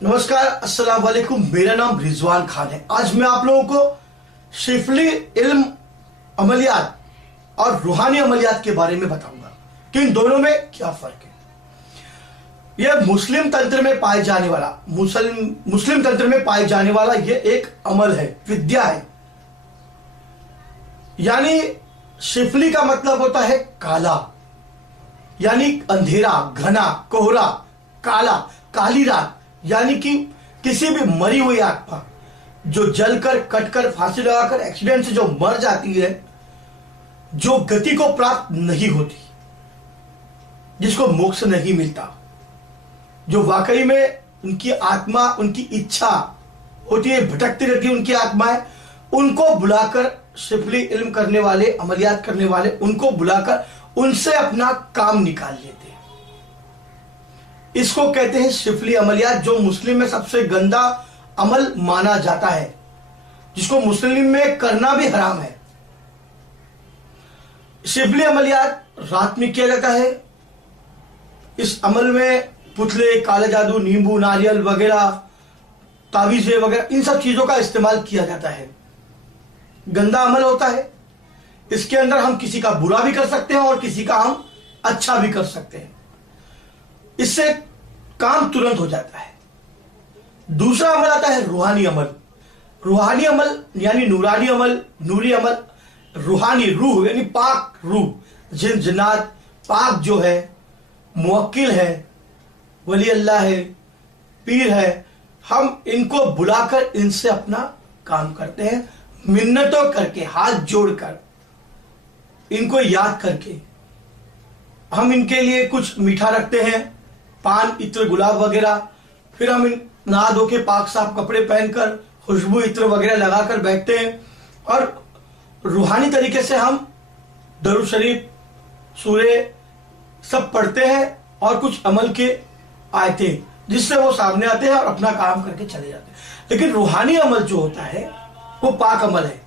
नमस्कार, अस्सलाम वालेकुम। मेरा नाम रिजवान खान है। आज मैं आप लोगों को शिफली इल्म अमलियात और रूहानी अमलियात के बारे में बताऊंगा कि इन दोनों में क्या फर्क है। यह मुस्लिम तंत्र में पाए जाने वाला मुस्लिम तंत्र में पाए जाने वाला यह एक अमल है, विद्या है। यानी शिफली का मतलब होता है काला, यानी अंधेरा, घना, कोहरा, काला, काली रात, यानी कि किसी भी मरी हुई आत्मा जो जलकर, कटकर, फांसी लगाकर एक्सीडेंट से जो मर जाती है, जो गति को प्राप्त नहीं होती, जिसको मोक्ष नहीं मिलता, जो वाकई में उनकी आत्मा, उनकी इच्छा होती है, भटकती रहती है उनकी आत्माएं, उनको बुलाकर शिफली इल्म करने वाले, अमलियात करने वाले, उनको बुलाकर उनसे अपना काम निकाल लेते हैं। इसको कहते हैं शिफली अमलियात, जो मुस्लिम में सबसे गंदा अमल माना जाता है, जिसको मुस्लिम में करना भी हराम है। शिफली अमलियात रात में किया जाता है। इस अमल में पुतले, काले जादू, नींबू, नारियल वगैरह, तावीज़े वगैरह, इन सब चीजों का इस्तेमाल किया जाता है। गंदा अमल होता है। इसके अंदर हम किसी का बुरा भी कर सकते हैं और किसी का हम अच्छा भी कर सकते हैं। इससे काम तुरंत हो जाता है। दूसरा अमल आता है रूहानी अमल। रूहानी अमल यानी नूरानी अमल, नूरी अमल। रूहानी, रूह यानी पाक रूह, जिन जिन्नात, पाक जो है, मुवक्किल है, वली अल्लाह है, पीर है, हम इनको बुलाकर इनसे अपना काम करते हैं, मिन्नतों करके, हाथ जोड़कर, इनको याद करके। हम इनके लिए कुछ मीठा रखते हैं, पान, इत्र, गुलाब वगैरह। फिर हम नहा धो के पाक साफ कपड़े पहनकर खुशबू, इत्र वगैरह लगाकर बैठते हैं और रूहानी तरीके से हम दरूद शरीफ, सूरे सब पढ़ते हैं और कुछ अमल के आयतें, जिससे वो सामने आते हैं और अपना काम करके चले जाते हैं। लेकिन रूहानी अमल जो होता है वो पाक अमल है।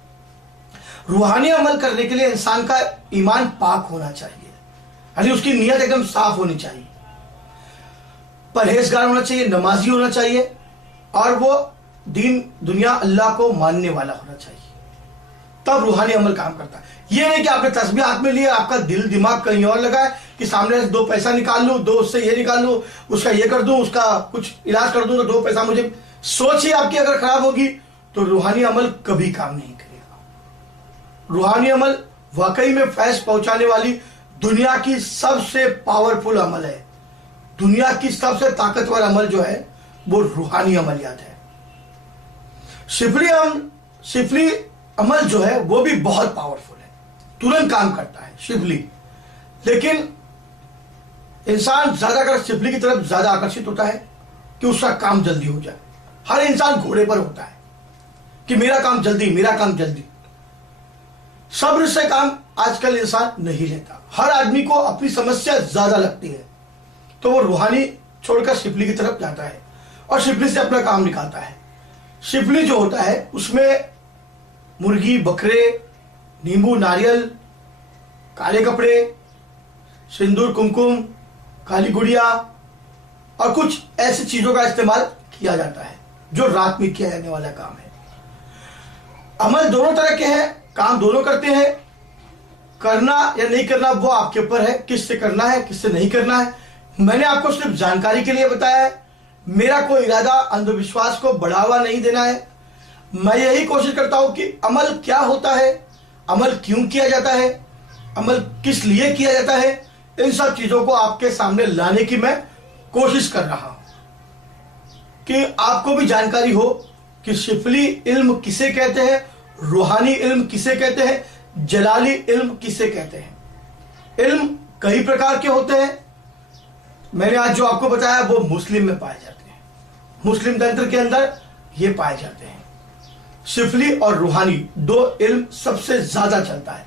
रूहानी अमल करने के लिए इंसान का ईमान पाक होना चाहिए, यानी उसकी नीयत एकदम साफ होनी चाहिए, परहेजगार होना चाहिए, नमाजी होना चाहिए और वो दीन दुनिया अल्लाह को मानने वाला होना चाहिए। तब रूहानी अमल काम करता है। ये नहीं कि आपने तस्बीह हाथ में लिया, आपका दिल दिमाग कहीं और लगा है कि सामने से 2 पैसा निकाल लूं, 2 उससे ये निकाल लूं, उसका ये कर दूं, उसका कुछ इलाज कर दूं तो 2 पैसा मुझे। सोच ही आपकी अगर खराब होगी तो रूहानी अमल कभी काम नहीं करेगा। रूहानी अमल वाकई में फैज पहुंचाने वाली दुनिया की सबसे पावरफुल अमल है। दुनिया की सबसे ताकतवर अमल जो है वो रूहानी अमलियात है। शिफली अमल जो है वो भी बहुत पावरफुल है, तुरंत काम करता है शिफली। लेकिन इंसान ज्यादातर शिफली की तरफ ज्यादा आकर्षित होता है कि उसका काम जल्दी हो जाए। हर इंसान घोड़े पर होता है कि मेरा काम जल्दी, मेरा काम जल्दी। सब्र से काम आजकल इंसान नहीं लेता। हर आदमी को अपनी समस्या ज्यादा लगती है तो वो रूहानी छोड़कर शिफली की तरफ जाता है और शिफली से अपना काम निकालता है। शिफली जो होता है उसमें मुर्गी, बकरे, नींबू, नारियल, काले कपड़े, सिंदूर, कुमकुम, काली गुड़िया और कुछ ऐसी चीजों का इस्तेमाल किया जाता है जो रात में किया जाने वाला काम है। अमल दोनों तरह के हैं, काम दोनों करते हैं। करना या नहीं करना वो आपके ऊपर है, किससे करना है, किससे नहीं करना है। मैंने आपको सिर्फ जानकारी के लिए बताया है। मेरा कोई इरादा अंधविश्वास को बढ़ावा नहीं देना है। मैं यही कोशिश करता हूं कि अमल क्या होता है, अमल क्यों किया जाता है, अमल किस लिए किया जाता है, इन सब चीजों को आपके सामने लाने की मैं कोशिश कर रहा हूं कि आपको भी जानकारी हो कि शिफली इल्म किसे कहते हैं, रूहानी इल्म किसे कहते हैं, जलाली इल्म किसे कहते हैं। इल्म कई प्रकार के होते हैं। मैंने आज जो आपको बताया वो मुस्लिम में पाए जाते हैं, मुस्लिम तंत्र के अंदर ये पाए जाते हैं। शिफली और रूहानी 2 इल्म सबसे ज्यादा चलता है।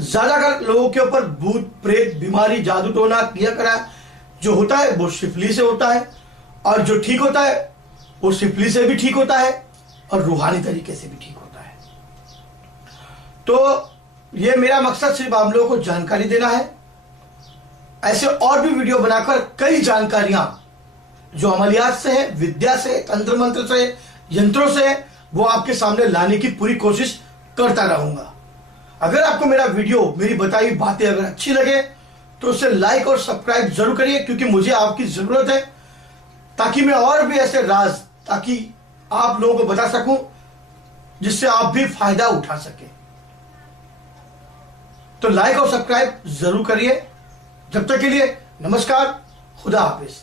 ज्यादातर लोगों के ऊपर भूत प्रेत, बीमारी, जादू टोना किया करा जो होता है वो शिफली से होता है और जो ठीक होता है वो शिफली से भी ठीक होता है और रूहानी तरीके से भी ठीक होता है। तो ये मेरा मकसद सिर्फ आप लोगों को जानकारी देना है। ऐसे और भी वीडियो बनाकर कई जानकारियां जो अमलियात से है, विद्या से, तंत्र मंत्र से, यंत्रों से, वो आपके सामने लाने की पूरी कोशिश करता रहूंगा। अगर आपको मेरा वीडियो, मेरी बताई हुई बातें अगर अच्छी लगे तो उसे लाइक और सब्सक्राइब जरूर करिए, क्योंकि मुझे आपकी जरूरत है, ताकि मैं और भी ऐसे राज ताकि आप लोगों को बता सकूं जिससे आप भी फायदा उठा सकें। तो लाइक और सब्सक्राइब जरूर करिए। जब तक के लिए नमस्कार, खुदा हाफिज।